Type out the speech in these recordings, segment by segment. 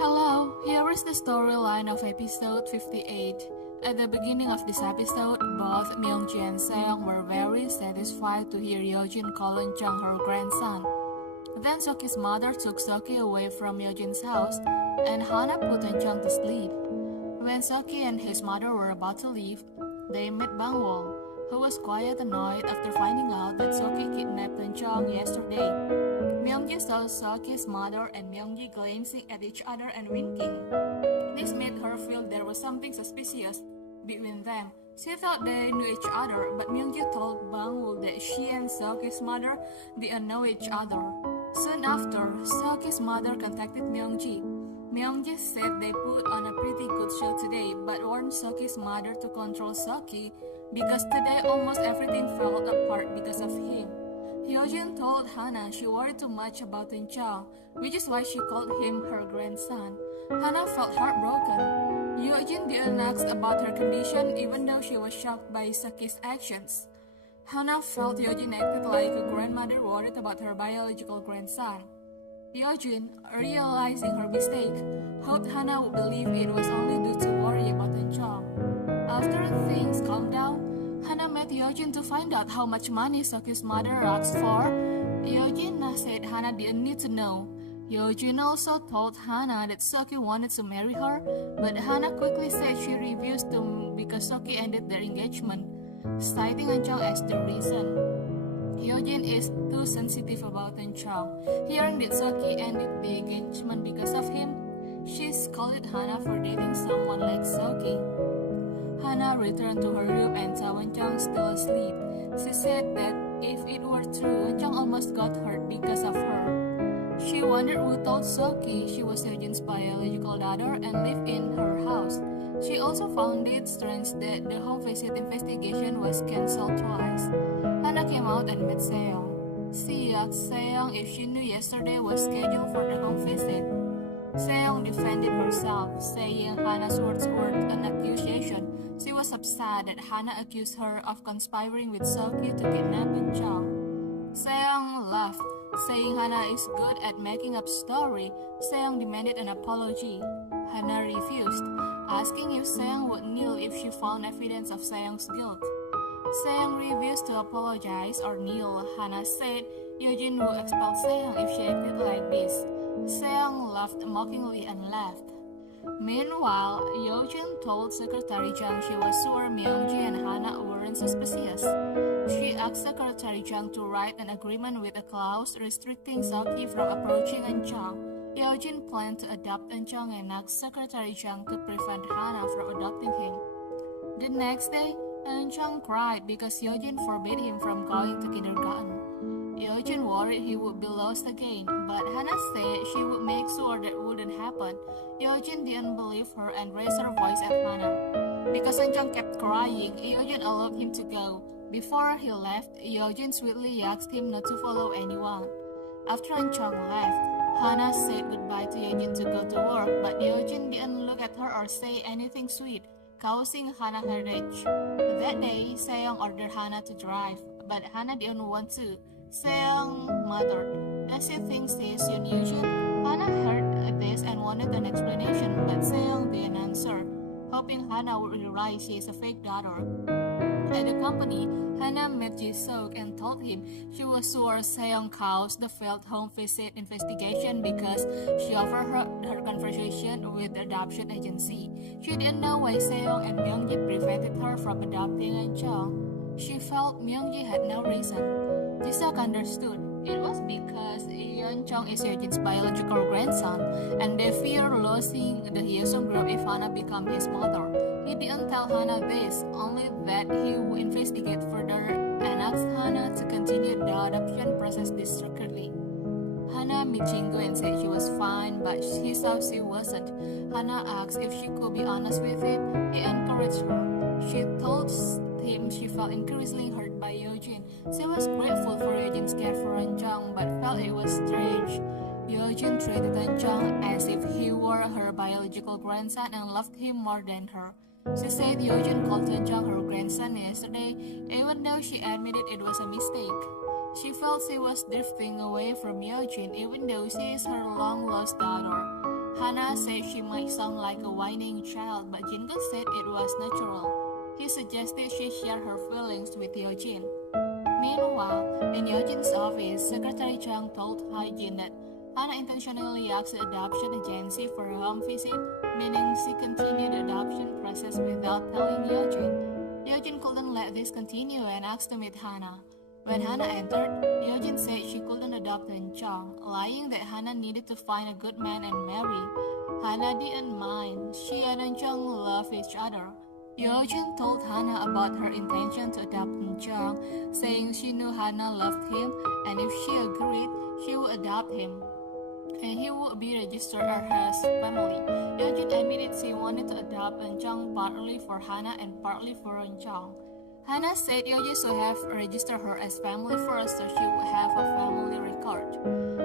Hello, here is the storyline of episode 58. At the beginning of this episode, both Myungji and Seong were very satisfied to hear Yeojin calling Jung her grandson. Then Seok's mother took Seoki away from Yeojin's house, and Hana put Jung to sleep. When Seoki and his mother were about to leave, they met Bangwol, who was quite annoyed after finding out that Seoki kidnapped Jung yesterday. Myungji saw Seoki's mother and Myungji glancing at each other and winking. This made her feel there was something suspicious between them. She thought they knew each other, but Myungji told Bangwoo that she and Seoki's mother didn't know each other. Soon after, Seoki's mother contacted Myungji. Myungji said they put on a pretty good show today, but warned Seoki's mother to control Seoki because today almost everything fell apart because of him. Yeojin told Hana she worried too much about Jung, which is why she called him her grandson. Hana felt heartbroken. Yeojin didn't ask about her condition even though she was shocked by Seoki's actions. Hana felt Yeojin acted like a grandmother worried about her biological grandson. Yeojin, realizing her mistake, hoped Hana would believe it was only due to worry about Jung. After things calmed down, Hana met Yeojin to find out how much money Seoki's mother asked for. Yeojin said Hana didn't need to know. Yeojin also told Hana that Seoki wanted to marry her, but Hana quickly said she refused to because Seoki ended their engagement, citing Jung as the reason. Yeojin is too sensitive about Jung. Hearing that Seoki ended the engagement because of him, she scolded Hana for dating someone like Seoki. Hana returned to her room and saw Jung still asleep. She said that if it were true, Jung almost got hurt because of her. She wondered who told Seoki she was Yeojin's biological daughter and lived in her house. She also found it strange that the home visit investigation was cancelled twice. Hana came out and met Seong. She asked Seong if she knew yesterday was scheduled for the home visit. Seong defended herself, saying Hana's words were an accusation. She was upset that Hana accused her of conspiring with Seoki to kidnap Jung. Seong laughed, saying Hana is good at making up stories. Seong demanded an apology. Hana refused, asking if Seong would kneel if she found evidence of Seong's guilt. Seong refused to apologize or kneel. Hana said Yeojin would expel Seong if she acted like this. Seong laughed mockingly and left. Meanwhile, Yeojin told Secretary Jung she was sure Myungji and Hana weren't suspicious. She asked Secretary Jung to write an agreement with a clause restricting Seoki from approaching Jung. Yeojin planned to adopt Jung and asked Secretary Jung to prevent Hana from adopting him. The next day, Jung cried because Yeojin forbade him from going to kindergarten. Yeojin worried he would be lost again, but Hana said she would make sure that wouldn't happen. Yeojin didn't believe her and raised her voice at Hana. Because Jung kept crying, Yeojin allowed him to go. Before he left, Yeojin sweetly asked him not to follow anyone. After Jung left, Hana said goodbye to Yeojin to go to work, but Yeojin didn't look at her or say anything sweet, causing Hana headache. That day, Seong ordered Hana to drive, but Hana didn't want to. Seong muttered, "Does he think she's your Yeojin?" Hana heard this and wanted an explanation, but Seong didn't answer, hoping Hana would realize she is a fake daughter. At the company, Hana met Ji-seok and told him she was sure Seong caused the failed home visit investigation because she overheard her conversation with the adoption agency. She didn't know why Seong and Myungji prevented her from adopting Jung. She felt Myungji had no reason. Ji-seok understood. It was because Jung is Yeojin's biological grandson, and they fear losing the Hyeosung group if Hana becomes his mother. He didn't tell Hana this, only that he would investigate further and asked Hana to continue the adoption process discreetly. Hana met Jingo and said she was fine, but he saw she wasn't. Hana asked if she could be honest with him. He encouraged her. She told him she felt increasingly hurt by Yeojin. She was grateful for Yeojin's care for Jung, but felt it was strange. Yeojin treated Jung as if he were her biological grandson and loved him more than her. She said Yeojin called Jung her grandson yesterday, even though she admitted it was a mistake. She felt she was drifting away from Yeojin, even though she is her long-lost daughter. Hannah said she might sound like a whining child, but Jinga said it was natural. He suggested she share her feelings with Eugene. Meanwhile, in Eugene's office, Secretary Chang told Hyjin that Hannah intentionally asked the adoption agency for a home visit, meaning she continued the adoption process without telling Eugene. Eugene couldn't let this continue and asked to meet Hannah. When Hannah entered, Eugene said she couldn't adopt Chang, lying that Hannah needed to find a good man and marry. Hannah didn't mind. She and Chang loved each other. Eugene told Hannah about her intention to adopt Chang, saying she knew Hannah loved him, and if she agreed, she would adopt him, and he would be registered as her family. Eugene admitted she wanted to adopt Chang partly for Hannah and partly for Chang. Hannah said Eugene should have registered her as family first so she would have a family record.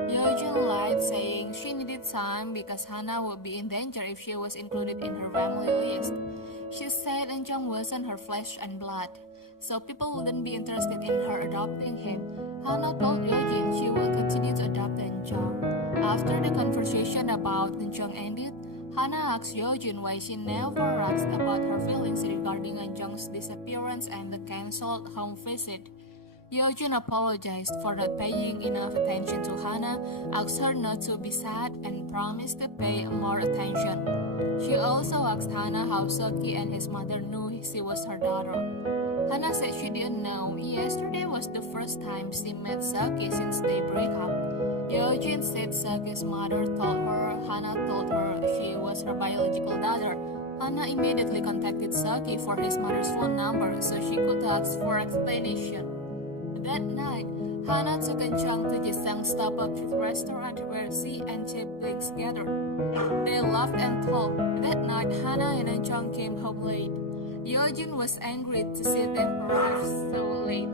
Eugene lied, saying she needed time because Hannah would be in danger if she was included in her family list. She said Chang wasn't her flesh and blood, so people wouldn't be interested in her adopting him. Hannah told Eugene she would continue to adopt Chang. After the conversation about Chang ended, Hannah asked Eugene why she never asked about her feelings regarding Chang's disappearance and the cancelled home visit. Eugene apologized for not paying enough attention to Hannah, asked her not to be sad, and promised to pay more attention. She also asked Hannah how Sookie and his mother knew she was her daughter. Hannah said she didn't know. Yesterday was the first time she met Sookie since they break up. Eugene said Sookie's mother told her Hannah told her she was her biological daughter. Hannah immediately contacted Sookie for his mother's phone number so she could ask for explanation. That night, Hannah took Chang to Jisang stop-up restaurant where she and siblings gathered. They laughed and talked. That night, Hannah and Chang came home late. Eugene was angry to see them arrive so late.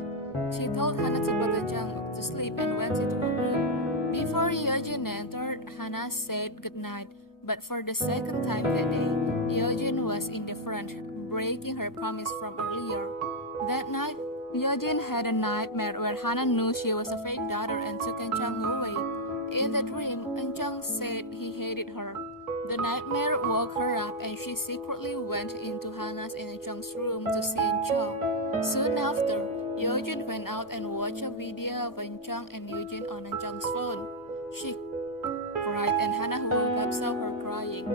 She told Hannah to put Chang to sleep and went into her room. Before Eugene entered, Hannah said goodnight, but for the second time that day, Eugene was indifferent, breaking her promise from earlier. That night, Eugene had a nightmare where Hannah knew she was a fake daughter and took Chang away. In the dream, Chang said he hated her. The nightmare woke her up and she secretly went into Hannah's and Chang's room to see Chang. Soon after, Eugene went out and watched a video of Chang and Eugene on Chang's phone. She cried and Hannah woke up saw her crying.